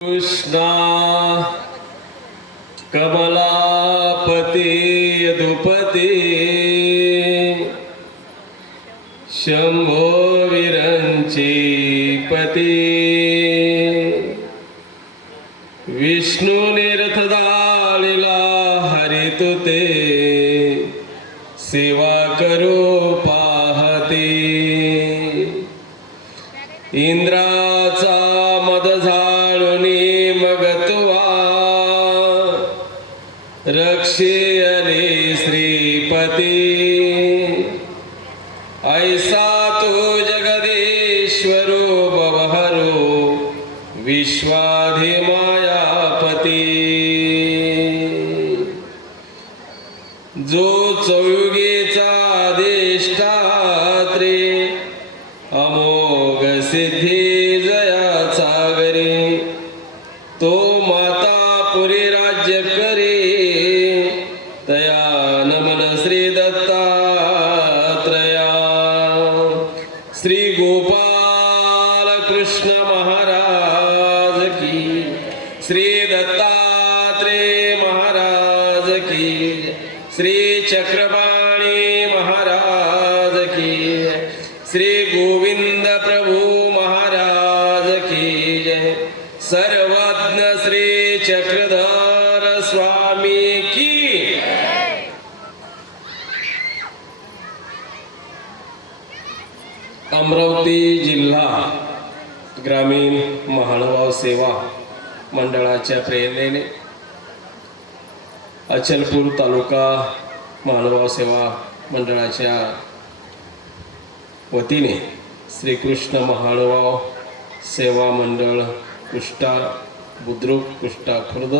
कृष्णा कमलापती यदुपती शंभो विरंची पती विष्णू निरथ दाळीला हरितु ते सेवा करू पाहते इंद्राचा मद झाळुनी मग तुवा रक्षियले श्रीपती ऐसा तो जगदीश्वरो बवहरो विश्वाधिमायापती जो चौयुगीचा अधिष्ठात्री अमोघ सिद्धी जयाचा गरी तो माता पुरी राज्य करी तया नमन श्री दत्तात्रया श्री गोपाल कृष्ण महाराज की श्री दत्तात्रेय महाराज की श्री चक्रपाणी महाराज की श्री गोविंद प्रभु महाराज की जय सर्वज्ञ श्री चक्रधर स्वामी की अमरावती जिल्हा ग्रामीण महानुभाव सेवा मंडळाच्या प्रेरणेने अचलपूर तालुका महानुभाव सेवा मंडळाच्या वतीने श्रीकृष्ण महानुभाव सेवा मंडळ कुष्टा बुद्रुक कुष्टा खुर्द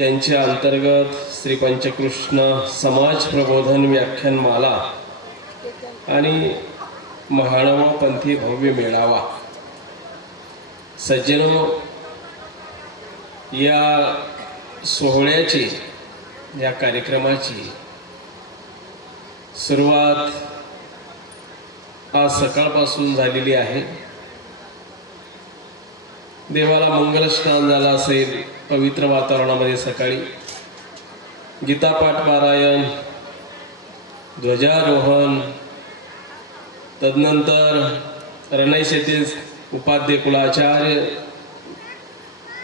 यांच्या अंतर्गत श्री पंचकृष्ण समाज प्रबोधन व्याख्यानमाला आणि महानुभाव पंथी भव्य मेळावा सज्जनो या सोहळ्याची या कार्यक्रमाची सुरुवात आज सकाळपासून झालेली आहे. देवाला मंगलस्नान झालं असेल पवित्र वातावरणामध्ये सकाळी गीतापाठ पारायण ध्वजारोहण तदनंतर रणैश येथील उपाध्याय कुलाचार्य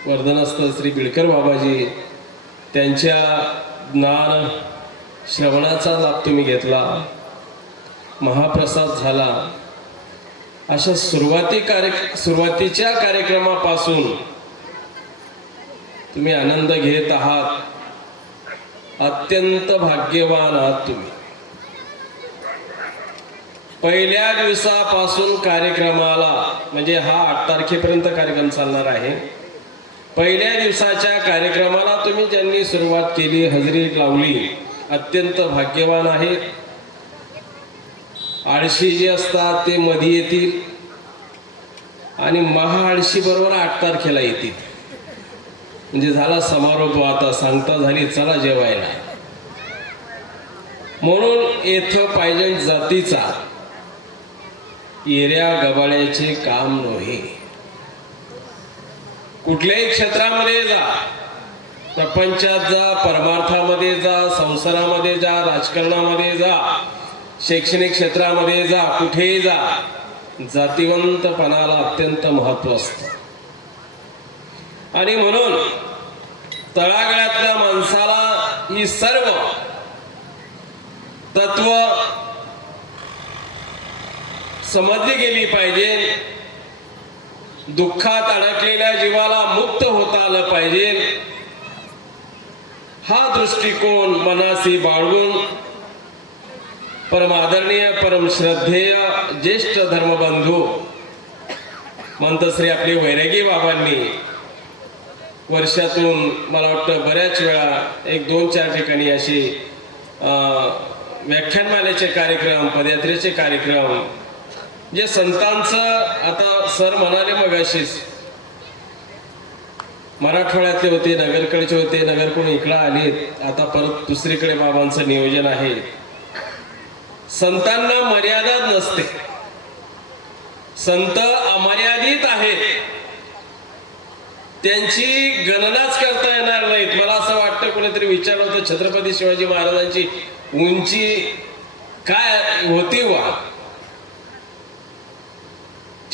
वर्धनस्थ श्री बिडकर बाबाजी त्यांच्या ज्ञान श्रवणाचा लाभ तुम्ही घेतला. महाप्रसाद झाला. अशा सुरुवातीच्या कार्यक्रमापासून तुम्ही आनंद घेत आहात. अत्यंत भाग्यवान आहात तुम्ही. पहिल्या दिवसापासून कार्यक्रमाला म्हणजे हा 8 तारखेपर्यंत कार्यक्रम चालणार आहे. पहिल्या दिवसाच्या कार्यक्रमाला तुम्ही ज्यांनी सुरुवात केली हजेरी लावली अत्यंत भाग्यवान आहेत. आळशी जे असतात ते मध्ये येतील आणि महाआळशी बरोबर 8 तारखेला येतील. म्हणजे झाला समारोप. आता सांगता झाली चला जेवायला. म्हणून येथं पाहिजे जातीचा येऱ्या गबाळ्याचे काम नव्हे. कुठल्याही क्षेत्रामध्ये जा, प्रपंचात जा, परमार्थामध्ये जा, संसारामध्ये जा, राजकारणामध्ये जा, शैक्षणिक क्षेत्रामध्ये जा, कुठेही जा, जातिवंतपणाला अत्यंत महत्त्व असतं. आणि म्हणून तळागाळातल्या माणसाला ही सर्व तत्व समजली गेली पाहिजे. दुःखात अडकलेल्या जीवाला मुक्त होता आलं पाहिजे. हा दृष्टिकोन मनासी बाळगून परम आदरणीय परम श्रद्धेय ज्येष्ठ धर्मबंधू मंतश्री आपले वैरागी बाबांनी वर्षातून मला वाटतं बऱ्याच वेळा 1-2-4 ठिकाणी असे व्याख्यानमालेचे कार्यक्रम पदयात्रेचे कार्यक्रम जे संतांचं आता सर म्हणाले मग अशीच मराठवाड्यातले होते नगरकडचे होते नगरकडून इकडे आले आता परत दुसरीकडे बाबांचं नियोजन आहे. संतांना मर्यादा नसते. संत अमर्यादित आहेत, त्यांची गणनाच करता येणार नाहीत. मला असं वाटतं कोणीतरी विचारलं होतं छत्रपती शिवाजी महाराजांची उंची काय होती वा.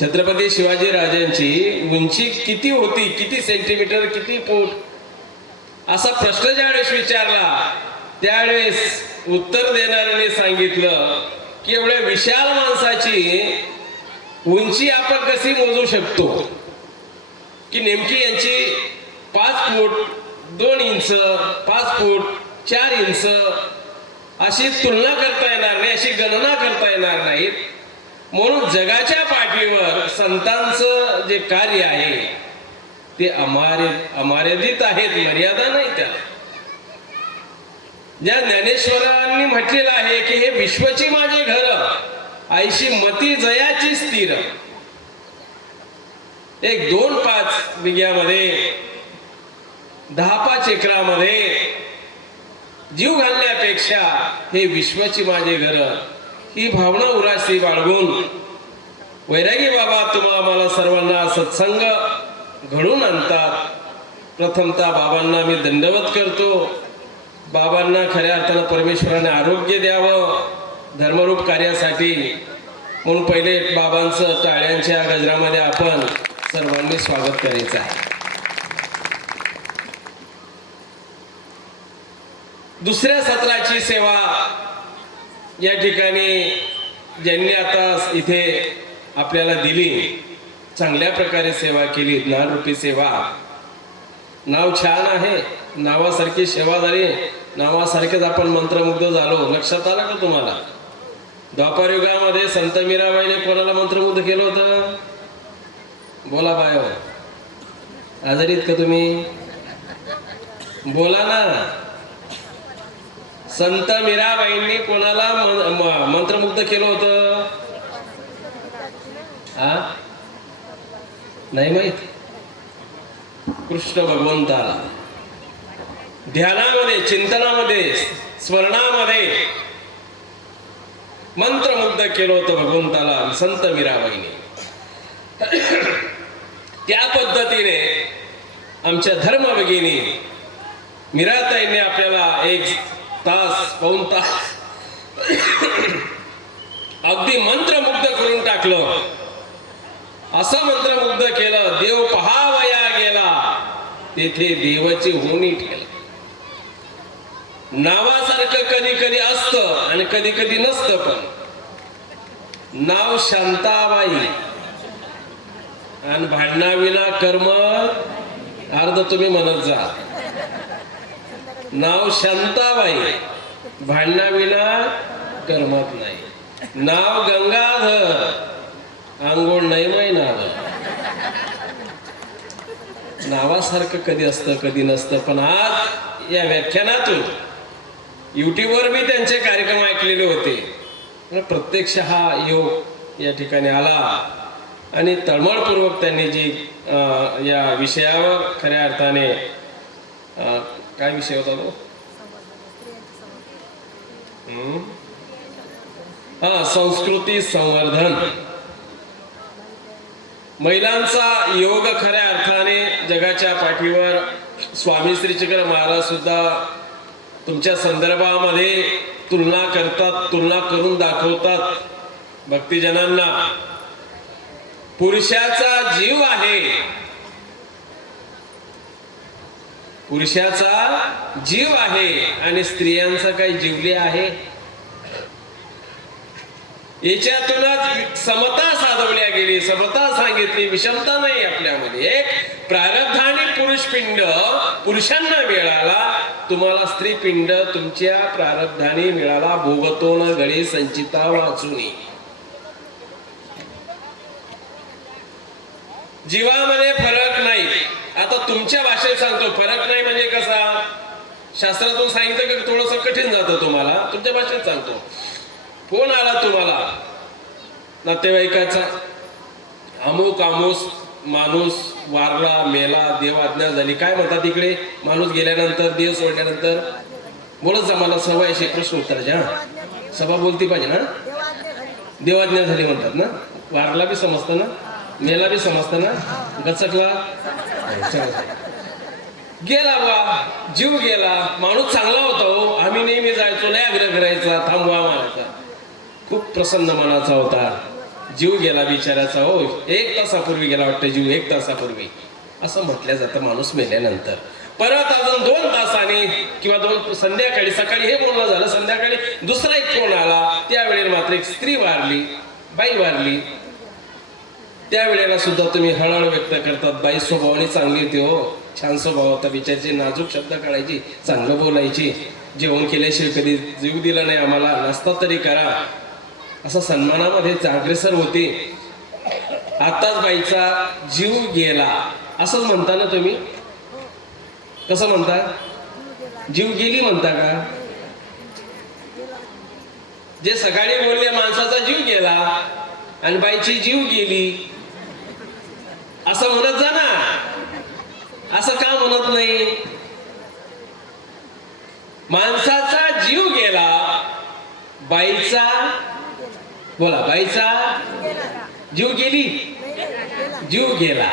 छत्रपती शिवाजी राजांची उंची किती होती, किती सेंटीमीटर, किती फूट, असा प्रश्न ज्यावेळेस विचारला त्यावेळेस उत्तर देणाऱ्याने सांगितलं की एवढ्या विशाल माणसाची उंची आपण कशी मोजू शकतो, की नेमकी यांची 5 फूट 2 इंच, 5 फूट 4 इंच अशी तुलना करता येणार नाही, अशी गणना करता येणार नाही. म्हणून जगाच्या पाठीवर संतांचं जे कार्य आहे ते अमर्यादित आहेत, मर्यादा नाही त्याला. ज्या ज्ञानेश्वरांनी म्हटलेलं आहे की हे विश्वची माझे घर, आईशी मती जयाची स्थिर. 1-2-5 बिघ्यामध्ये 10-5 एकरामध्ये जीव घालण्यापेक्षा हे विश्वाची माझे घर ही भावना उराशी बाळगून वैरागी बाबा तुम्हा आम्हाला सर्वांना सत्संग घडून आणतात. प्रथमतः बाबांना मी दंडवत करतो. बाबांना खऱ्या अर्थानं परमेश्वराने आरोग्य द्यावं धर्मरूप कार्यासाठी. म्हणून पहिले बाबांचं टाळ्यांच्या गजरामध्ये आपण सर्वांनी स्वागत करायचं आहे. दुसऱ्या सत्राची सेवा या ठिकाणी ज्यांनी आता इथे आपल्याला दिली, चांगल्या प्रकारे सेवा केली, ज्ञानरूपी सेवा. नाव छान आहे, नावासारखी सेवा झाली, नावासारखेच आपण मंत्रमुग्ध झालो. लक्षात आलं का तुम्हाला? द्वापार युगामध्ये संत मीराबाईने कोणाला मंत्रमुग्ध केलं होतं? बोला बाय, आजारीत का तुम्ही? बोला ना. संत मीराबाईंनी कोणाला मंत्रमुग्ध केलं होतं? नाही माहित? कृष्ण भगवंताला ध्यानामध्ये, चिंतनामध्ये, स्मरणामध्ये मंत्रमुग्ध केलं होतं भगवंताला संत मीराबाईंनी. त्या पद्धतीने आमच्या धर्मभगिनी मीराताईंनी आपल्याला 1 तास, पाऊण तास अगदी मंत्रमुग्ध करून टाकलं. असं मंत्रमुग्ध केलं, देव पहावया गेला तेथे देवाची होणी ठेल. नावासारखं कधी कधी असतं आणि कधी कधी नसतं. पण नाव शांताबाई आणि भांडणाविना कर्म अर्ध तुम्ही म्हणत जा. नाव शांताबाई, भांडणाविना कर्मत नाही. नाव गंगाधर, आंघोळ नाही महिनाधर. नावासारखं कधी असतं कधी नसतं. पण आज या व्याख्यानातून युट्यूबवर मी त्यांचे कार्यक्रम ऐकलेले होते. प्रत्यक्ष हा योग या ठिकाणी आला आणि तळमळपूर्वक त्यांनी जी या विषयावर खऱ्या अर्थाने काय विषय होता तो? संस्कृती संवर्धन. महिलांचा योग खऱ्या अर्थाने जगाच्या पाठीवर. स्वामी श्री चक्र महाराज सुद्धा तुमच्या संदर्भामध्ये तुलना करतात, तुलना करून दाखवतात भक्तिजनांना. पुरुषाचा जीव आहे, पुरुषाचा जीव आहे आणि स्त्रियांचा काही जीवले आहे. याच्यातूनच समता साधवल्या गेली, समता सांगितली, विषमता नाही आपल्यामध्ये. एक प्रारब्धाने पुरुष पिंड पुरुषांना मिळाला, तुम्हाला स्त्री पिंड तुमच्या प्रारब्धाने मिळाला. भोगतो न गळे संचिता वाचुनी. जीवामध्ये फरक नाही. आता तुमच्या भाषेत सांगतो, फरक नाही म्हणजे कसा? शास्त्रातून सांगितलं की थोडंसं कठीण जातं तुम्हाला. तुमच्या भाषेत सांगतो. फोन आला तुम्हाला नातेवाईकाचा, अमुक अमुस माणूस वारला, मेला, देवाज्ञा झाली. काय म्हणतात इकडे? माणूस गेल्यानंतर, देव सोडल्यानंतर बोलत जा. मला सभा अशी प्रश्न उत्तराच्या. सभा बोलती पाहिजे ना. देवाज्ञा झाली म्हणतात ना. वारला बी समजतं ना, मेला बी समजतं ना, गचकला गेला बा, जीव गेला. माणूस चांगला होता हो, आम्ही नेहमी जायचो, लय आग्रह करायचा, थांबवा म्हणायचा, खूप प्रसन्न मनाचा होता. जीव गेला बिचाराचा हो, 1 तासापूर्वी गेला वाटतं जीव, 1 तासापूर्वी असं म्हटलं जातं माणूस मेल्यानंतर. परत अजून 2 तासाने किंवा 2 संध्याकाळी, सकाळी हे बोलणं झालं, संध्याकाळी दुसरा एक फोन आला. त्यावेळेला मात्र एक स्त्री वारली, बाई वारली. त्यावेळेला सुद्धा तुम्ही हळहळ व्यक्त करतात. बाई स्वभावाने चांगली होती हो, छान स्वभाव होता बिचारची, नाजूक शब्द काढायची, चांगलं बोलायची, जेवण केल्याशिवाय कधी जीव दिला नाही आम्हाला, नसता तरी करा, असं सन्मानामध्ये अग्रेसर होते. आताच बाईचा जीव गेला असंच म्हणता ना तुम्ही? कसं म्हणता? जीव गेली म्हणता का? जे सकाळी बोलले माणसाचा जीव गेला आणि बाईची जीव गेली असं म्हणत जा ना. असं का म्हणत नाही? माणसाचा जीव गेला, बाईचा, बोला, बाईचा जीव गेली, जीव गेला.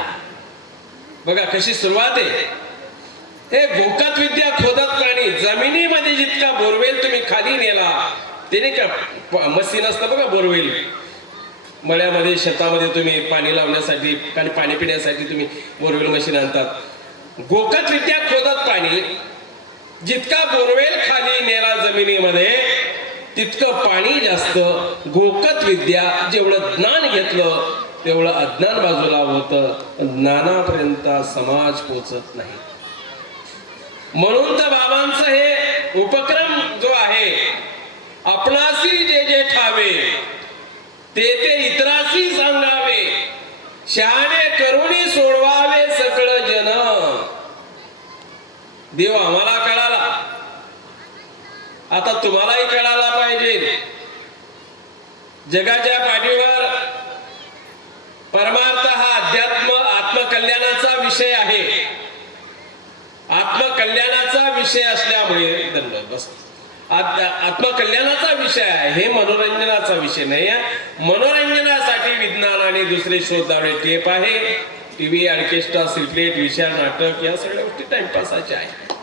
बघा कशी सुरुवात आहे. हे भोकात विद्या खोदत प्राणी, जमिनीमध्ये जितका बोरवेल तुम्ही खाली नेला, त्याने का मशीन असतं बघा बोरवेल, मळ्यामध्ये शेतामध्ये तुम्ही पाणी लावण्यासाठी आणि पाणी पिण्यासाठी तुम्ही बोरवेल मशीन आणतात. गोकत विद्या खोदत पाणी, जितका बोरवेल खाली नेला जमिनीमध्ये तितकं पाणी जास्त. गोकत विद्या, जेवढं ज्ञान घेतलं तेवढं अज्ञान बाजूला होतं, ज्ञानापर्यंत समाज पोचत नाही. म्हणून तर बाबांचं हे उपक्रम जो आहे, आपणासी जे जे ठावे ते ते इतरासी सांगावे, शहाणे करुणी सोडवावे सकळ जन. देव आम्हाला कळाला, आता तुम्हालाही कळायला पाहिजे. जगाच्या पाठीवर परमार्थ हा अध्यात्म आत्मकल्याणाचा विषय आहे. आत्मकल्याणाचा विषय असल्यामुळे बस आत्मकल्याणाचा विषय आहे, हे मनोरंजनाचा विषय नाही. मनोरंजनासाठी विज्ञान आणि दुसरे शोध लावणे, टेप आहे, टीव्ही, ऑर्केस्ट्रा, सिक्रेट, विशाल नाटक, या सगळ्या गोष्टी टाइमपासाच्या आहेत.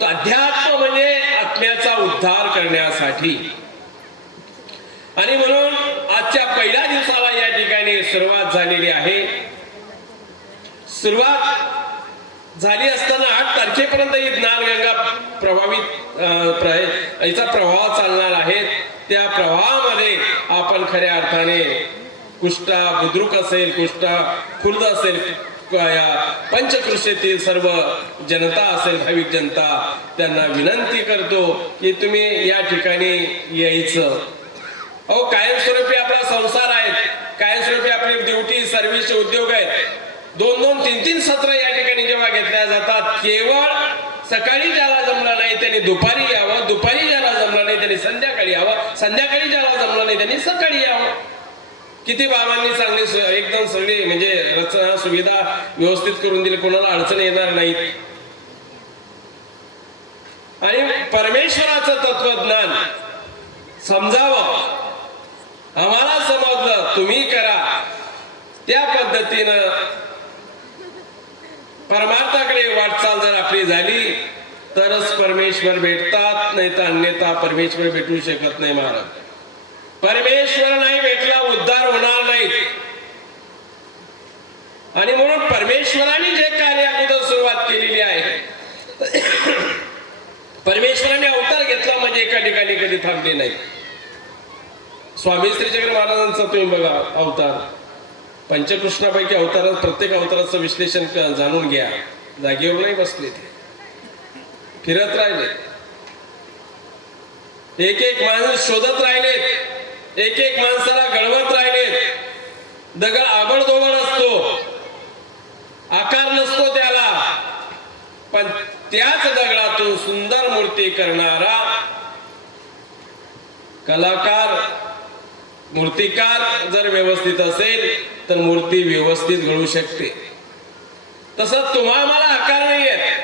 तो अध्यात्म म्हणजे आत्म्याचा उद्धार करण्यासाठी. आणि म्हणून आजच्या पहिल्या दिवसाला या ठिकाणी सुरुवात झालेली आहे. सुरुवात झाली असताना 8 तारखेपर्यंत ही ज्ञानगंगा प्रभावित याचा प्रवाह चालणार आहे. त्या प्रवाहामध्ये आपण खऱ्या अर्थाने कुष्टा बुद्रुक असेल, कुष्टा खुर्द असेल, पंचकृषीतील सर्व जनता असेल, भाविक जनता, त्यांना विनंती करतो की तुम्ही या ठिकाणी यायचं. अहो, कायमस्वरूपी आपला संसार आहे, कायमस्वरूपी आपली ड्युटी, सर्व्हिस, उद्योग आहेत. 2-2, 3-3 सत्र या ठिकाणी जेव्हा घेतल्या जातात, केवळ सकाळी ज्याला जमलं नाही त्यांनी दुपारी यावं, दुपारी ज्याला जमलं नाही त्यांनी संध्याकाळी यावं, संध्याकाळी ज्याला जमलं नाही त्यांनी सकाळी यावं. किती बाबांनी चांगली एकदम सगळी म्हणजे रचना सुविधा व्यवस्थित करून दिली, कोणाला अडचण येणार नाहीत. आणि परमेश्वराचं तत्वज्ञान समजावं, आम्हाला समजलं, तुम्ही करा, त्या पद्धतीनं परमार्थाकडे वाटचाल जर आपली झाली तरच परमेश्वर भेटतात, नाही तर अन्यथा परमेश्वर भेटू शकत नाही. महाराज, परमेश्वर नाही भेटला उद्धार होणार नाही. आणि म्हणून परमेश्वराने जे कार्य अगोदर सुरुवात केलेली आहे, परमेश्वराने अवतार घेतला म्हणजे एका ठिकाणी कधी थांबले नाही. स्वामी श्री चक्र महाराजांचा तुम्ही बघा अवतार, पंचकृष्णापैकी अवतारात प्रत्येक अवताराचं विश्लेषण जाणून घ्या. जागेवर नाही बसले, ते फिरत राहिले, एक एक माणूस शोधत राहिलेत, एक एक माणसाला घडवत राहिलेत. दगड आबडधोबड असतो, आकार नसतो त्याला, पण त्याच दगडातून सुंदर मूर्ती करणारा कलाकार, मूर्तिकार जर व्यवस्थित असेल तर मूर्ती व्यवस्थित घडू शकते. तसं तुम्हाला मला आकार नाही आहेत,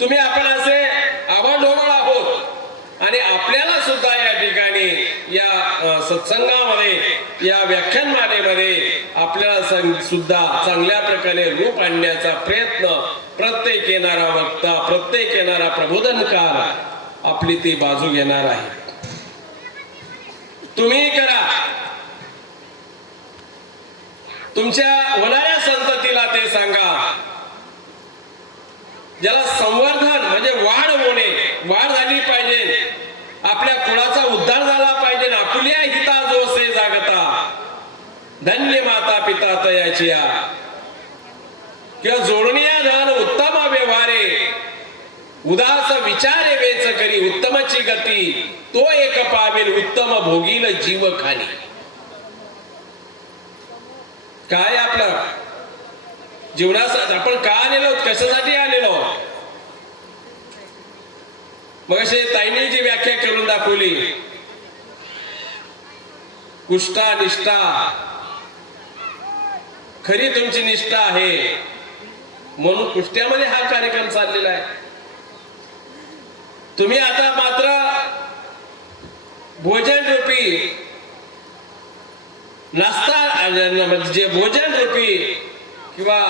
तुम्ही आपण असे आबाढोबळ आहोत, आणि आपल्याला सुद्धा या ठिकाणी या सत्संगामध्ये या व्याख्यानमालेमध्ये आपल्याला सुद्धा चांगल्या प्रकारे रूप आणण्याचा प्रयत्न प्रत्येक येणारा वक्ता प्रत्येक येणारा प्रबोधनकार आपली ती बाजू घेणार आहे. तुम्ही करा, तुमच्या होणाऱ्या संततीला ते सांगा. ज्याला संवर्धन म्हणजे वाढ होणे, वाढ झाली पाहिजे, आपल्या कुळाचा उद्धार झाला पाहिजे. आपुल्या हिता जो से जागता धन्य माता पिता तयाचिया किंवा जोडणीया धन उत्तम व्यवहारे उदास विचारे वेच करी उत्तमची गती तो एक पावेल उत्तम भोगील जीव खाली. काय आपलं जीवनासाठी आपण का आलेलो, कशासाठी आलेलो? मग असे ताईंनी जी व्याख्या करून दाखवली, कुष्ठा निष्ठा, खरी तुमची निष्ठा आहे म्हणून कुष्ट्यामध्ये हा कार्यक्रम चाललेला आहे. तुम्ही आता मात्र भोजन रूपी नाश्ता म्हणजे भोजन रूपी किंवा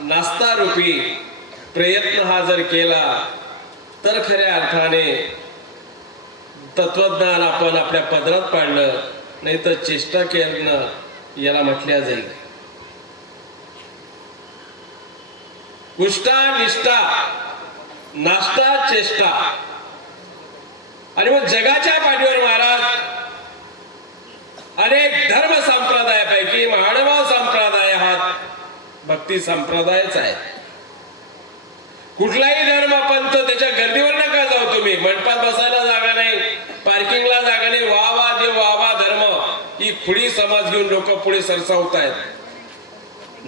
नाश्ता रूपी प्रयत्न हा जर केला तर खऱ्या अर्थाने तत्वज्ञान आपण आपल्या पदरात पाडलं, नाही तर चेष्टा करणं याला म्हटल्या जाईल. कुष्ठा निष्ठा, नाश्ता, चेष्टा. आणि मग जगाच्या पाठीवर महाराज अनेक धर्म संप्रदायापैकी मानव संप्रदाय हा भक्ती संप्रदायच आहे. कुठलाही धर्म पंथ त्याच्या गर्दीवर नका जाऊ. तुम्ही मंडपात बसायला जागा नाही, पार्किंगला जागा नाही, वा वा देव वा वा धर्म ही खुडी समाज घेऊन लोक पुढे सरसावत आहेत.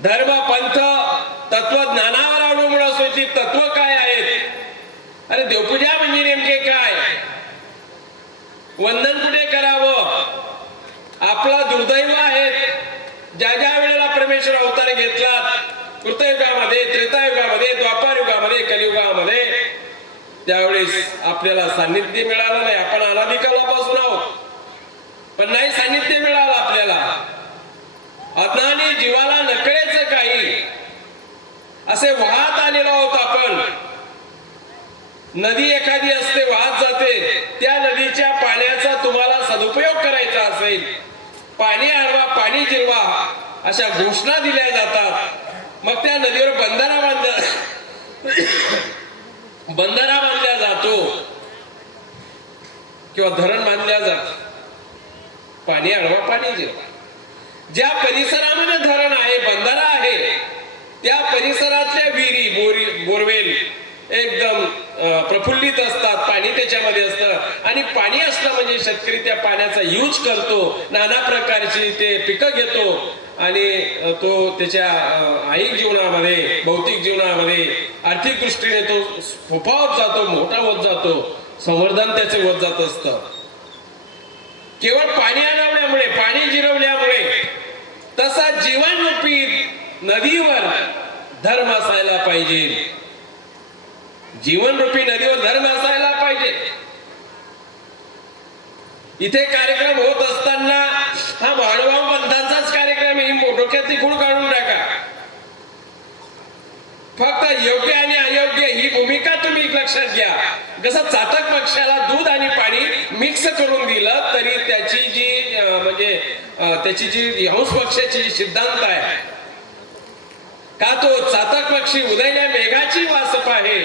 धर्म पंथ तत्वज्ञानावर अवलंबून असो. ती तत्व काय आहेत? अरे देवपूजा म्हणजे नेमके काय? वंदन कुठे करावं? आपला दुर्दैव आहे ज्या ज्या वेळेला परमेश्वर अवतार घेतला, कृतयुगामध्ये, त्रेतायुगामध्ये, द्वापारयुगामध्ये, कलियुगामध्ये, त्यावेळेस आपल्याला सान्निध्य मिळालं नाही. आपण अनादिकालापासून आहोत पण नाही सान्निध्य मिळालं आपल्याला. अज्ञानी जीवाला नकळेच काही असे वाहत आलेलो आहोत आपण. नदी एखादी असते वाहत जाते, त्या नदीच्या पाण्याचा तुम्हाला सदुपयोग करायचा असेल, पाणी अडवा पाणी जिरवा अशा घोषणा दिल्या जातात. मग त्या नदीवर बंधारा बांधला जातो किंवा धरण बांधल्या जात. पाणी अडवा पाणी जिरवा. ज्या परिसरामध्ये धरण आहे, बंधारा आहे, त्या परिसरातल्या विहिरी बोरवेल एकदम प्रफुल्लित असतात, पाणी त्याच्यामध्ये असतं. आणि पाणी असलं म्हणजे शेतकरी त्या पाण्याचा यूज करतो, नाना प्रकारची ते पिकं घेतो आणि तो त्याच्या ऐहिक जीवनामध्ये, भौतिक जीवनामध्ये, आर्थिक दृष्टीने तो फोफावत जातो, मोठा होत जातो, संवर्धन त्याचे होत जात असतं. केवळ पाणी अडवल्यामुळे, पाणी जिरवल्यामुळे. तसा जीवनरूपी नदीवर धर्म असायला पाहिजे. जीवनरूपी नदीवर धर्म असायला पाहिजे. इथे कार्यक्रम होत असताना हा मानव पंथांचाच कार्यक्रम, ही डोक्यातली खूण काढून टाका. फक्त योग्य आणि अयोग्य ही भूमिका तुम्ही लक्षात घ्या. कसं चातक पक्षाला दूध आणि पाणी मिक्स करून दिलं तरी त्याची जी म्हणजे त्याची जी हंस पक्षाची जी सिद्धांत आहे का, तो चातक पक्षी उदयल्या मेघाची वास पाहे,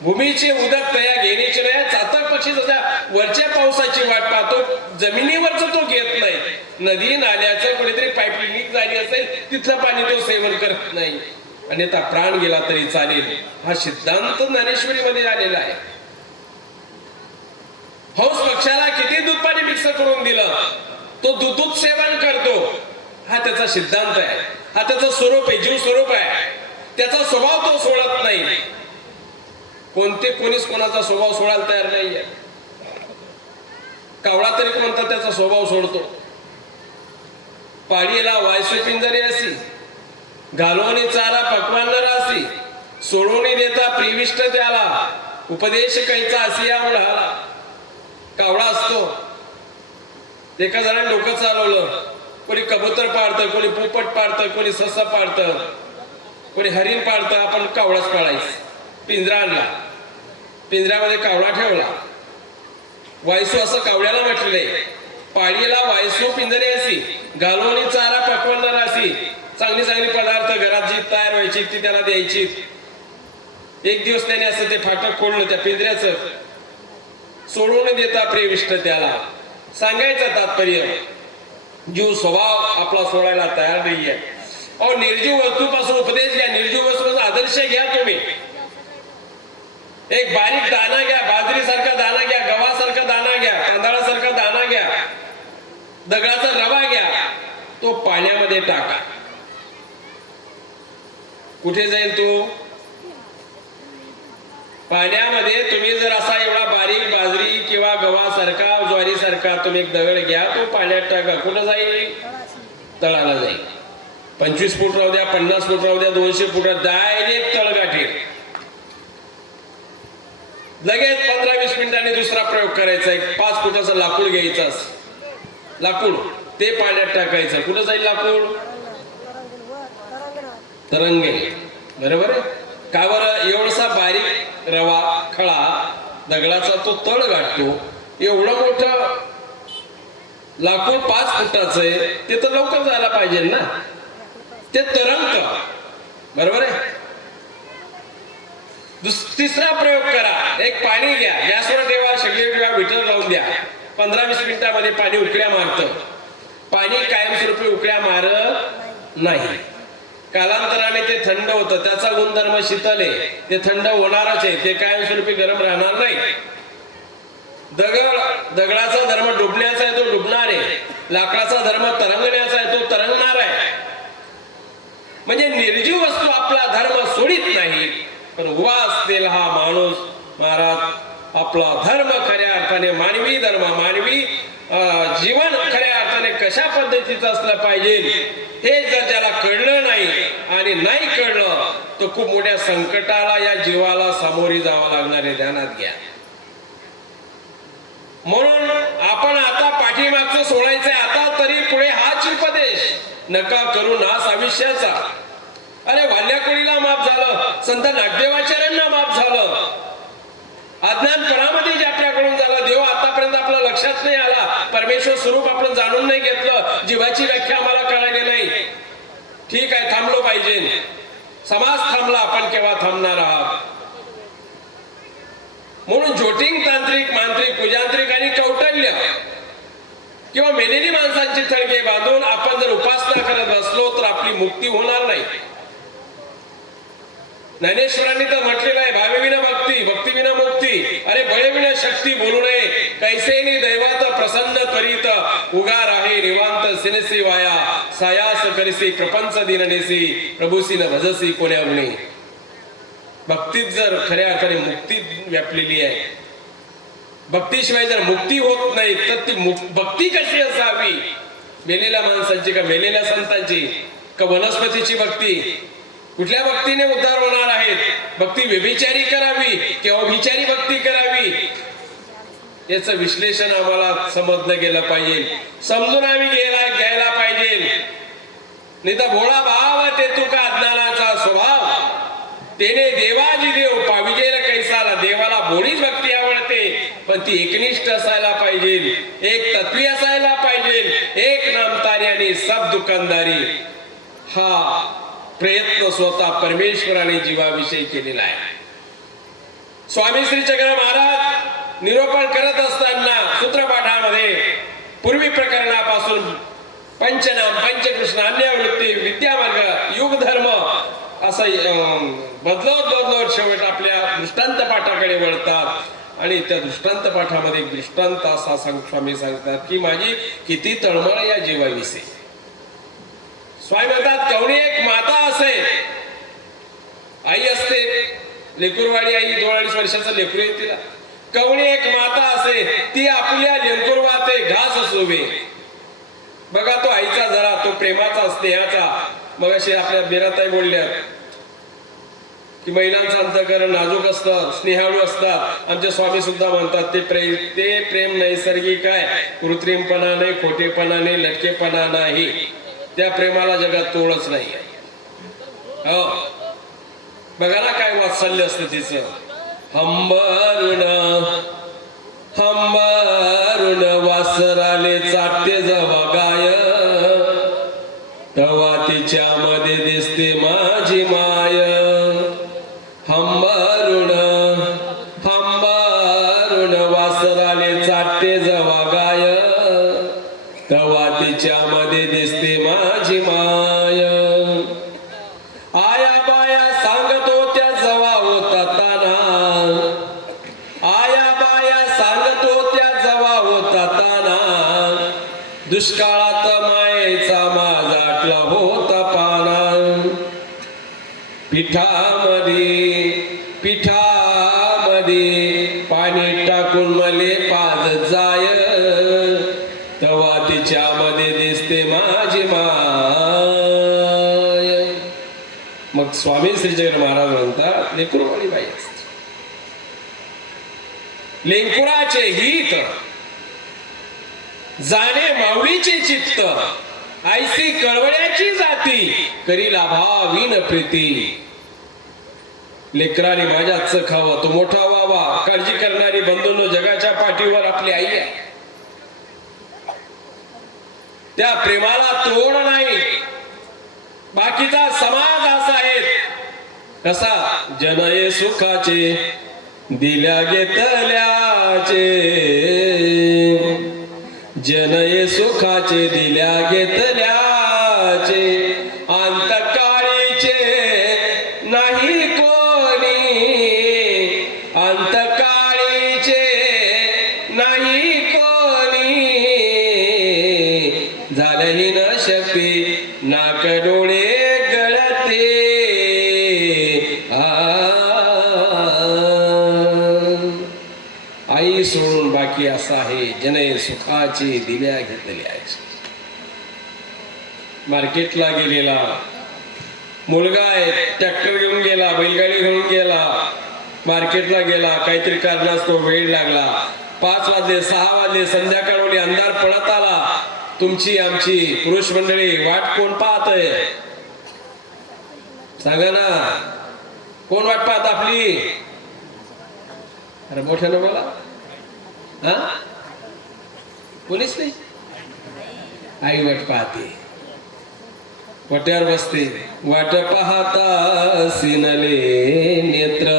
भूमीचे उदक तया घेण्याची नाही. चातक पक्षी जसा वरच्या पावसाची वाट पाहतो, जमिनीवरच तो घेत नाही. नदी नाल्याचं कुठेतरी पाईपलाईन झाली असेल तिथलं पाणी तो सेवन करत नाही. अन्यथा प्राण गेला तरी चालेल, हा सिद्धांत ज्ञानेश्वरीमध्ये आलेला आहे. हंस पक्षाला किती दूध पाणी मिक्स करून दिलं, तो दूध सेवन करतो, हा त्याचा सिद्धांत आहे. हा त्याचा स्वरूप आहे, जीव स्वरूप आहे. त्याचा स्वभाव तो सोडत नाही. कोणीच कोणाचा स्वभाव सोडायला तयार नाहीये. कावळा तरी कोणता त्याचा स्वभाव सोडतो. पाडीला वायसू पिंजरी असी, घालवणी चारा पकवान रासी, सोडवणी देता प्रिविष्ट त्याला, उपदेश कैचा असिया राहिला. कावळा असतो, एका जणांनी डोकं चालवलं, कोणी कबूतर पाळतं, कोणी पोपट पाळतं, कोणी ससा पाळतं, कोणी हरिण पाळतं. आपण कावळाच पाळायचं. पिंजरा आणला, पिंजऱ्यामध्ये कावळा ठेवला. वायसू असं कावळ्याला म्हटलंय, पाळीला वायसू पिंजरे असी, घालवणी चारा पकवणार असी. चांगली चांगली पदार्थ घरात जी तयार व्हायची ती त्याला द्यायची. एक दिवस त्याने असं ते फाटक खोडलं त्या पिंजऱ्याचं. सोडून देता प्रेविष्ट त्याला. सांगायचं तात्पर्य, जीव स्वभाव आपला सोडायला तयार नाहीये. अहो, निर्जीव वस्तूपासून उपदेश घ्या, निर्जीव वस्तूपासून आदर्श घ्या. तुम्ही एक बारीक दाना घ्या, बाजरीसारखा दाना घ्या, गव्हासारखा दाना घ्या, तांदळासारखा दाना घ्या, दगडाचा रवा घ्या, तो पाण्यामध्ये टाका. कुठे जाईल तो? पाण्यामध्ये. तुम्ही जर असा एवढा बारीक बाजरी किंवा गव्हासारखा, ज्वारीसारखा तुम्ही एक दगड घ्या, तो पाण्यात टाका. कुठं जाईल? तळाला जाईल. 25 फूट राहू द्या, 50 फूट राहू द्या, 200 फूट, डायरेक्ट तळगाठी. लगेच 15-20 मिनिटांनी दुसरा प्रयोग करायचा. एक 5 फुटाचं लाकूड घ्यायचं, लाकूड ते पाण्यात टाकायचं. कुठं जाईल लाकूड? तरंगे. बरोबर आहे का? बरं, एवढसा बारीक रवा खळा दगडाचा तो तळ गाठतो. एवढं मोठं लाकूड 5 फुटाचं आहे, ते तर लवकर जायला पाहिजे ना, ते तरंगत. बरोबर आहे. तिसरा प्रयोग करा. एक पाणी घ्या, गॅसवर ठेवा, सगळे ठेवा, मीटर लावून द्या. 15-20 मिनिटांमध्ये पाणी उकळ्या मारतं. पाणी कायमस्वरूपी उकळ्या मारत नाही. कालांतराने ते थंड होतं. त्याचा गुणधर्म शीतल आहे, ते थंड होणारच आहे, ते कायमस्वरूपी गरम राहणार नाही. दगडाचा धर्म डुबण्याचा आहे, तो डुबणार आहे. लाकडाचा धर्म तरंगण्याचा आहे, तो तरंगणार आहे. म्हणजे निर्जीव वस्तू आपला धर्म सोडित नाही, पण उभा असलेला हा माणूस महाराज आपला धर्म खऱ्या अर्थाने, मानवी धर्म, मानवी जीवन खऱ्या अर्थाने कशा पद्धतीचं असलं पाहिजे हे जर त्याला कळलं नाही आणि नाही कळलं तर खूप मोठ्या संकटाला या जीवाला सामोरी जावं लागणार आहे. ध्यानात घ्या. म्हणून आपण आता पाठीमागचं सोडायचंय. आता तरी पुढे हाच उपदेश, नका करू नाश आयुष्याचा. अरे, वाल्याकुळीला माफ झालं, संत नागदेवाचार्यांना माफ झालं, अज्ञानपणामध्ये जे आपल्याकडून झालं, देव आतापर्यंत आपल्या लक्षात नाही आला, परमेश्वर स्वरूप आपण जाणून नाही घेतलं, जीवाची व्याख्या आम्हाला कळाली नाही. ठीक आहे, थांबलो पाहिजे. समाज थांबला, आपण केव्हा थांबणार आहात? म्हणून ज्योतिंग तांत्रिक, मांत्रिक, पूजांत्रिक आणि कौटल्य किंवा मेलेली माणसांची थडगे बांधून आपण जर उपासना करत बसलो तर आपली मुक्ती होणार नाही. ज्ञानेश्वरांनी तर म्हटलेलं आहे, भावेविना भक्ती, भक्तीविना मुक्ती. अरे, बळेविना शक्ती बोलू नये. कैसेनी दैवात प्रसन्न करीत, उगार आहे निवांत सिनसी वाया, सायास करिसी प्रपंच दिननेसी, प्रभूसी न भजसी कोण्या गुणे. भक्तीत जर खऱ्या अर्थाने मुक्ती व्यापलेली आहे, भक्तीशिवाय जर मुक्ती होत नाही तर ती भक्ती कशी असावी? मेलेल्या माणसांची का मेलेल्या संतांची का वनस्पतीची भक्ती? कुठल्या भक्तीने उद्धार होणार आहेत? भक्ती व्यभिचारी करावी किंवा विचारी भक्ती करावी, याचं विश्लेषण आम्हाला समजलं गेलं पाहिजे. समजून आम्ही घ्यायला पाहिजे. नाही तर भोळा भाव ते तुका अज्ञानाचा स्वभाव, तेने देवाजी देव पाविजेल कैसाला. देवाला भोळीच भक्ती आवडते, पण ती एकनिष्ठ असायला पाहिजे, एक तत्वी असायला पाहिजे. एक नामतारी आणि सब दुकानदारी हा प्रयत्न स्वतः परमेश्वराने जीवाविषयी केलेला आहे. स्वामी श्री चक्र महाराज निरूपण करत असताना सूत्रपाठामध्ये पूर्वी प्रकरणापासून पंचनाम, पंचकृष्ण, अन्यवृत्ती, विद्यामार्ग, युग धर्म असं बदलवत शेवट आपल्या दृष्टांत पाठाकडे वळतात आणि त्या दृष्टांत पाठामध्ये दृष्टांत असा स्वामी सांगतात की माझी किती तळमळ या जीवाविषयी. स्वामी म्हणतात, कवणी एक माता असे, आई असते, लेकुरवाडी आई, 2-2.5 वर्षाचं लेकरू आहे तिला. कवणी एक माता असे, ती आपल्या लेकुरवाते घास असोवे. बघा, तो आईचा जरा, तो प्रेमाचा, स्नेहाचा. मग अशी आपल्या बिराताई बोलल्या, की महिलांचं अंतःकरण नाजूक असतं, स्नेहाळू असतात. आमचे स्वामी सुद्धा म्हणतात ते प्रेम नैसर्गिक आहे, कृत्रिमपणा नाही, खोटेपणा नाही, लटकेपणा नाही. त्या प्रेमाला जगात तोडच नाही. हो, बघा ना काय वात्सल्य असतं तिचं. हंबरुण हंबरुण वासराले चाटते जवा गाय, तवा तिच्यामध्ये दिसते माझी माय. हंबरुण हंबरुण वासराले चाटते जवा गाय, तवा तिच्यामध्ये दिसते माझी माय. आया बाया सांगत होत्या जवा होता ताना, आया बाया सांगत होत्या जवा होता ताना, दुष्काळात मायेचा माझा आटला होता पाना. पिठामध्ये पाणी टाकून मले पाज जाय, तवा तिच्यामध्ये दिसते माझी माय. मग स्वामी श्री जगन महाराज म्हणतात लेकरूवाणी बाई असते. लेंकुराचे हित जाणे माऊलीचे चित्त, ऐसी कळवळ्याची जाती करी लाभावीन प्रीती. लेकराने माझ्याच खावं तो मोठा व्हावा, काळजी करणारी बंधूंनो जगाच्या पाठीवर आपली आई आहे. त्या प्रेमाला तोड नाही. बाकीचा समाज असा आहे कसा, जनये सुखाचे दिल्या घेतल्याचे, जनये सुखाचे दिल्या घेतल्याचे, अंतकाळीचे नाही कोणी, अंतकाळीचे नाही कोणी, झालंही न शक्ती नाक डोळे गळते. आई सोडून बाकी असा आहे, जनये सुखाचे दिल्या घेतल्याचे. मार्केटला गेलेला मुलगा आहे, ट्रॅक्टर घेऊन गेला, बैलगाडी घेऊन गेला, मार्केटला गेला, काहीतरी कारणास्तव वेळ लागला. 5 वाजले, 6 वाजले, संध्याकाळ होली, अंधार पडत आला. तुमची आमची पुरुष मंडळी वाट कोण पाहतय सांगा ना, कोण वाट पाहत आपली? अरे मोठ्यानं बोला. हा, कोणीच नाही. आई वाट पाहते, वाट्यावर बसते. वाट पाहता सिनले नेत्र,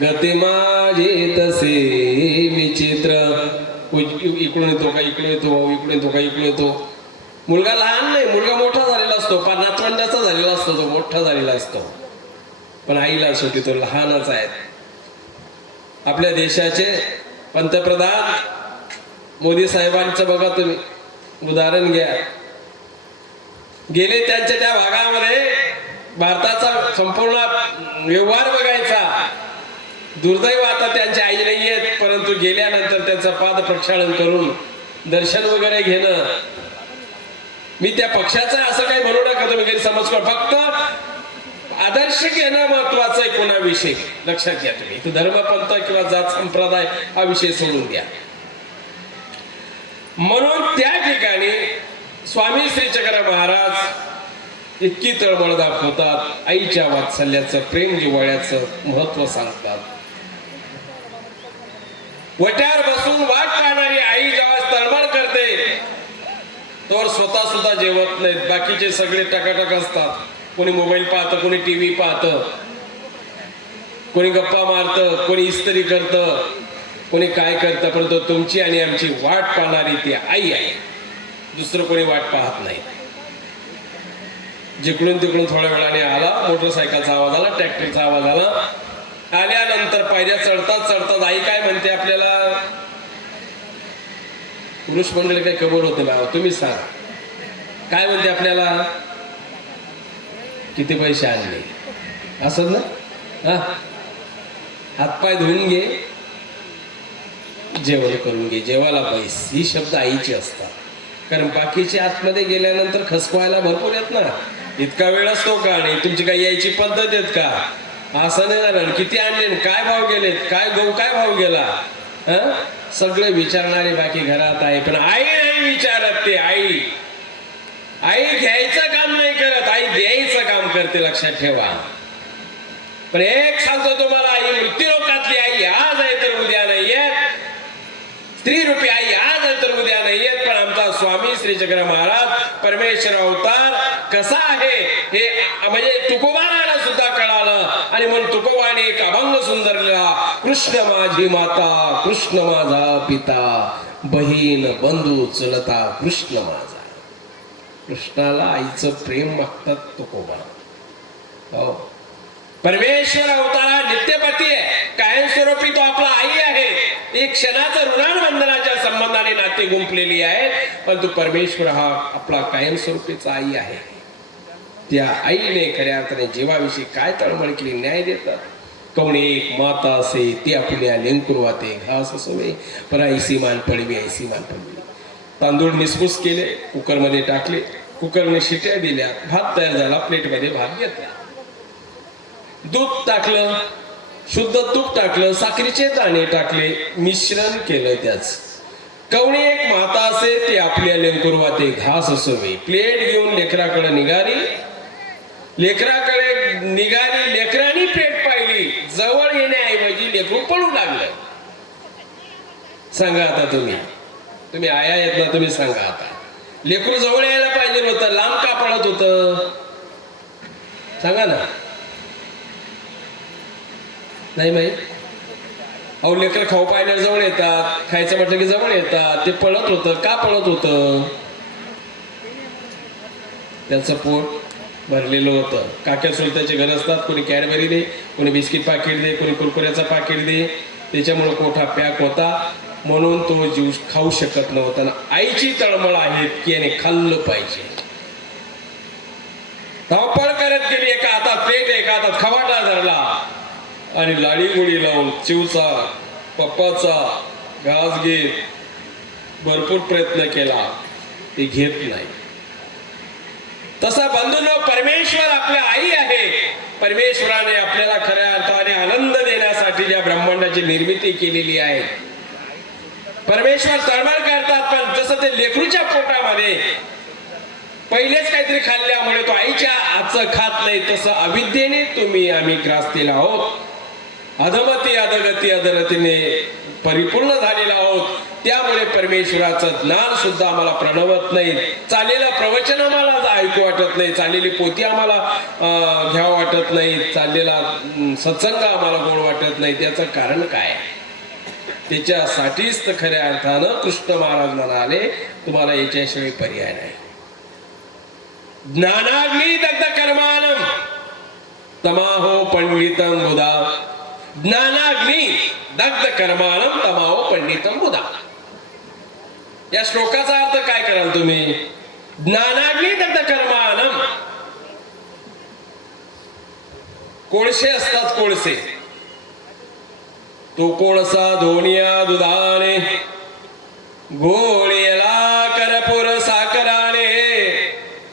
गती माझी तसे विचित्र. इकडून येतो का इकडून येतो, इकडून येतो का इकडून येतो. मुलगा लहान नाही, मुलगा मोठा झालेला असतो, 50 वर्षाचा झालेला असतो, तो मोठा झालेला असतो. पण आईला शेवटी तो लहानच आहे. आपल्या देशाचे पंतप्रधान मोदी साहेबांचं बघा तुम्ही उदाहरण घ्या. गेले त्यांच्या त्या भागामध्ये भारताचा संपूर्ण व्यवहार बघायचा. दुर्दैव आता त्यांची आई नाही आहेत, परंतु गेल्यानंतर त्यांचं पाद प्रक्षालन करून दर्शन वगैरे घेणं. मी त्या पक्षाचं असं काही म्हणू नका तुम्ही गैरसमज करा, फक्त आदर्श घेणं महत्वाचं आहे. कोणाविषयी लक्षात घ्या तुम्ही, तो धर्मपंथ किंवा जात संप्रदाय हा विषय सोडून द्या. म्हणून त्या ठिकाणी स्वामी श्री चक्र महाराज इतकी तळमळ दाखवतात, आईच्या वात्सल्याचं, प्रेम जिव्हाळ्याचं महत्व सांगतात. वट्यावर बसून वाट पाहणारी आई जेव्हा तळमळ करते तोवर स्वतः सुद्धा जेवत नाहीत. बाकीचे सगळे टकाटक असतात. कोणी मोबाईल पाहतं, कोणी टीव्ही पाहतं, कोणी गप्पा मारतं, कोणी इस्त्री करतं, कोणी काय करतं. परंतु तुमची आणि आमची वाट पाहणारी ती आई आहे, दुसरं कोणी वाट पाहत नाही. जिकडून तिकडून थोड्या वेळाने आला, मोटरसायकलचा आवाज आला, ट्रॅक्टरचा आवाज आला. आल्यानंतर पायऱ्या चढतात चढतात आई काय म्हणते आपल्याला? पुरुष मंडळी काही खबर होते ना, तुम्ही सांगा काय म्हणते आपल्याला? किती पैसे आणले असं ना, हा हातपाय धुवून घे, जेवण करून घे, जेवायला पैस. ही शब्द आईची असतात. कारण बाकीचे आतमध्ये गेल्यानंतर खसकवायला भरपूर येत ना. इतका वेळ असतो का? आणि तुमची काही यायची पद्धत आहेत का? असं नाही झालं. किती आणले, काय भाव गेलेत, काय गहू काय भाव गेला, सगळे विचारणारे बाकी घरात आहे, पण आई नाही विचारत. ते आई घ्यायचं काम नाही करत, आई द्यायचं काम करते, लक्षात ठेवा. पण एक सांगतो तुम्हाला, आई मृत्यूलोकातली आई आज आहे तर उद्या नाही येत. स्त्री रूपी आई आज आहे तर उद्या नाही येत. पण आमचा स्वामी श्री चक्र महाराज परमेश्वर अवतार कसा आहे हे म्हणजे तुकोबाला सुद्धा कळालं. आणि म्हणून तुकोबाने एक अभंग सुंदर लिहिला, कृष्ण माझी माता, कृष्ण माझा पिता, बहीण बंधू चुलता, कृष्ण माझा. कृष्णाला आईचं प्रेम मागतात तुकोबा. हो, परमेश्वर अवतारा नित्यपती आहे, कायमस्वरूपी तो आपला आई आहे. एक क्षणाचं ऋणानुबंधनाच्या संबंधाने नाते गुंफलेली आहे, परंतु परमेश्वर हा आपला कायमस्वरूपीचा आई आहे. त्या आईने खऱ्या अर्थाने जीवाविषयी काय तळमळ केली, न्याय देतात. कवणे एक माता असे ती आपल्या लेंकुरवाते, घास असोवे पराईसी मान पडवी, ऐसी मान पडवी. तांदूळ निसपूस केले, कुकरमध्ये टाकले, कुकरने शिट्या दिल्या, भात तयार झाला, प्लेटमध्ये भात घेतला. दूध टाकलं, शुद्ध तूप टाकलं, साखरेचे दाणे टाकले, मिश्रण केलं त्याच. कवणी एक माता असे ती आपल्या लेंकुरवाते, घास असोवे. प्लेट घेऊन लेकराकडे निघाली, लेकरांनी प्लेट पाहिली, जवळ येण्याऐवजी लेकरू पळू लागलं. सांगा आता तुम्ही आया आहेत ना, तुम्ही सांगा आता. लेकरू जवळ यायला पाहिजे होतं, लांब का पळत होतं, सांगा ना. नाही माहित? अहो, लेकर खाऊ पाहिल्यावर जवळ येतात, खायचं म्हटलं की जवळ येतात. ते पळत होतं, का पळत होतं? त्याचं पोट भरलेलं होतं. काक्या चुलत्याचे घर असतात, कोणी कॅडबरी दे, कोणी बिस्किट पाकिट दे, कोणी कुरकुऱ्याचा पाकिट दे. त्याच्यामुळे कोठा पॅक होता, म्हणून तो जीव खाऊ शकत नव्हता. आईची तळमळ आहे की याने खाल्लं पाहिजे. धावपळ करत गेली, एका हातात प्लेट, एका हातात खवाटा धरला आणि लाडी गोडी लावून चिवचा पप्पाचा घास घेत भरपूर प्रयत्न केला, ते घेत नाही. तसा बंधूंनो, परमेश्वर आपल्या आई आहे. परमेश्वराने आपल्याला खऱ्या अर्थाने आनंद देण्यासाठी ज्या ब्रह्मांडाची निर्मिती केलेली आहे. परमेश्वर तळमळ करतात, पण जसं ते लेकरूच्या पोटामध्ये पहिलेच काहीतरी खाल्ल्यामुळे तो आईच्या हातचं खात नाही, तसं अविद्येने आम्ही ग्रासलेला आहोत. अधमती अधगती अधरतीने परिपूर्ण झालेला आहोत. त्यामुळे परमेश्वराचं ज्ञान सुद्धा आम्हाला प्रणवत नाही, चाललेलं प्रवचन आम्हाला ऐकू वाटत नाही, चाललेली पोथी आम्हाला घ्यावं वाटत नाही, चाललेला सत्संग आम्हाला गोड वाटत नाही. त्याचं कारण काय? त्याच्यासाठीच तर खऱ्या अर्थानं कृष्ण महाराज म्हणाले, तुम्हाला याच्याशिवाय पर्याय नाही. ज्ञानाग्नी दग्ध कर्मानं तमाहो पंडितम बुधा. ज्ञानाग्नी दग्ध कर्मानं तमाहो पंडितम बुधा. या श्लोकाचा अर्थ काय कराल तुम्ही? ज्ञानाग्नी दग्ध कर्मानं, कोळसे असतात, कोळसे. तो कोळसा धोनिया दुधाने, गोळेला कर्पूर साखराने,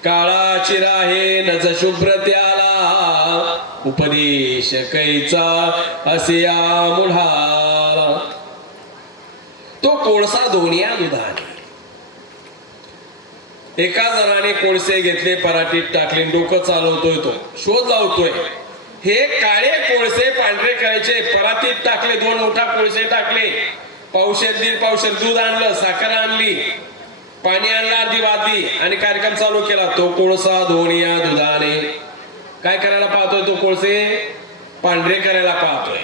काळा चिराहे नज शुभ्र त्याला, उपदेश कैचा असिया मुढाला. तो कोळसा धोनिया दुधाने. एका जणाने कोळसे घेतले, पराठीत टाकले, डोकं चालवतोय, तो शोध लावतोय. हे काळे कोळसे पांढरे करायचे, परातीत टाकले, 2 मोठा कोळसे टाकले, पावशेर 1.5 पावशेर दूध आणलं, साखर आणली, पाणी आणलं, अर्धी वाटी, आणि कार्यक्रम चालू केला. तो कोळसा धोनिया दुधाने. काय करायला पाहतोय तो कोळसे? पांढरे करायला पाहतोय.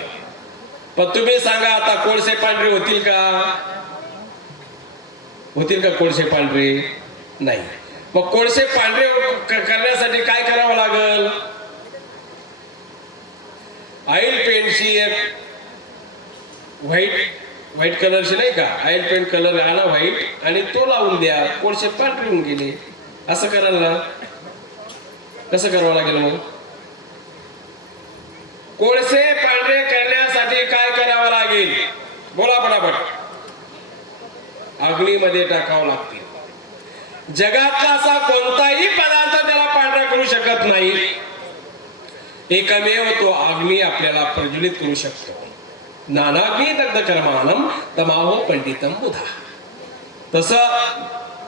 पण तुम्ही सांगा आता, कोळसे पांढरे होतील का? होतील का कोळसे पांढरे? नाही. मग कोळसे पांढरे करण्यासाठी काय करावं लागल? ऑइल पेंटची एक व्हाईट कलरची नाही का, ऑइल पेंट कलर आणा व्हाईट, आणि तो लावून द्या, कोळसे पांढरे होऊन गेले. असं कराल ना? कसं करावं लागेल मग? कोळसे पांढरे करण्यासाठी काय करावं लागेल? बोला पटापट. अग्नीमध्ये टाकावं लागतील. जगातला असा कोणताही पदार्थ त्याला पांढरा करू शकत नाही. एकमेव तो अग्नी आपल्याला प्रज्वलित करू शकतो. नानाग्नी दग्ध कर्मानम तमाहो पंडितम बुधा. तसं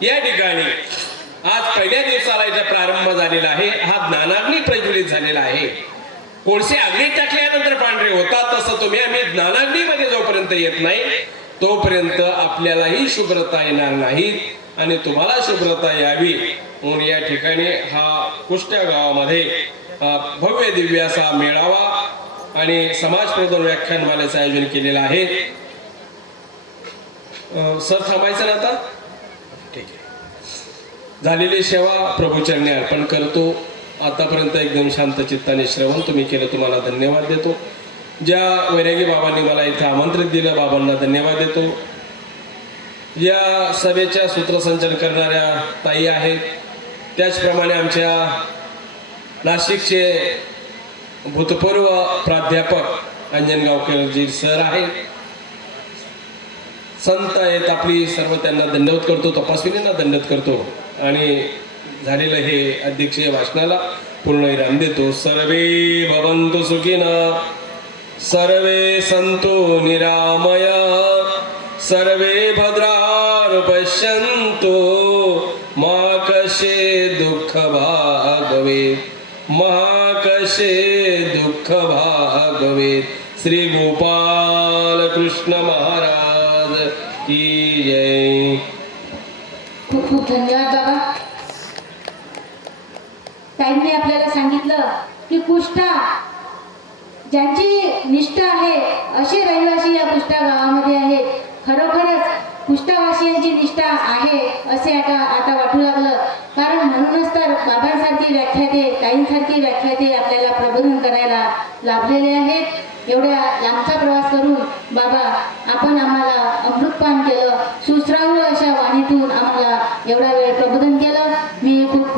या ठिकाणी आज पहिल्या दिवसाला इथे प्रारंभ झालेला आहे. हा ज्ञानाग्नी प्रज्वलित झालेला आहे. कोळसे अग्नीत टाकल्यानंतर पांढरे होतात, तसं तुम्ही आम्ही ज्ञानाग्नीमध्ये जोपर्यंत येत नाही तोपर्यंत आपल्यालाही शुभ्रता येणार नाही आणि तुम्हाला शुभ्रता यावी म्हणून या ठिकाणी हा कुष्ट्या गावामध्ये भव्य दिव्य असा मेळावा आणि समाज प्रबोधन व्याख्यानमालेचं आयोजन केलेलं आहे. सर थांबायचं ना आता? ठीक आहे. झालेली सेवा प्रभूचरणी अर्पण करतो. आतापर्यंत एकदम शांत चित्ताने श्रवण तुम्ही केलं, तुम्हाला धन्यवाद देतो. ज्या वैरागी बाबांनी मला इथं आमंत्रित दिलं, बाबांना धन्यवाद देतो. या सभेच्या सूत्रसंचालन करणाऱ्या ताई आहेत, त्याचप्रमाणे आमच्या नाशिकचे भूतपूर्व प्राध्यापक अंजनगावकरजी सर आहेत, संत आहेत आपली, सर्व त्यांना दंडवत करतो, तपस्विनींना दंडवत करतो आणि झालेलं हे अध्यक्षीय भाषणाला पूर्ण विराम देतो. सर्वे भवन्तु सुखिनः, सर्वे सन्तु निरामय, सर्वे भद्राणि पश्यन्तु, मा कश्चित् दुःख भाग् भवेत्, मा कश्चित् दुःख भाग् भवेत्. श्री गोपाल कृष्ण महाराज की जय. खूप खूप धन्यवाद बाबा. ताईंनी आपल्याला सांगितलं की कुष्ठा ज्यांची निष्ठा आहे असे रहिवासी या कुष्ठा गावामध्ये आहेत. खरोखरच कुष्ठावासियांची निष्ठा आहे असे आता वाटू लागलं. कारण म्हणूनच तर बाबांसारखी व्याख्याते, ताईंसारखी व्याख्याते आपल्याला प्रबोधन करायला लाभलेले आहेत. एवढ्या लांबचा प्रवास करून बाबा आपण आम्हाला अमृतपान केलं, सुश्राव्य अशा वाणीतून आम्हाला एवढा वेळ प्रबोधन केलं. मी खूप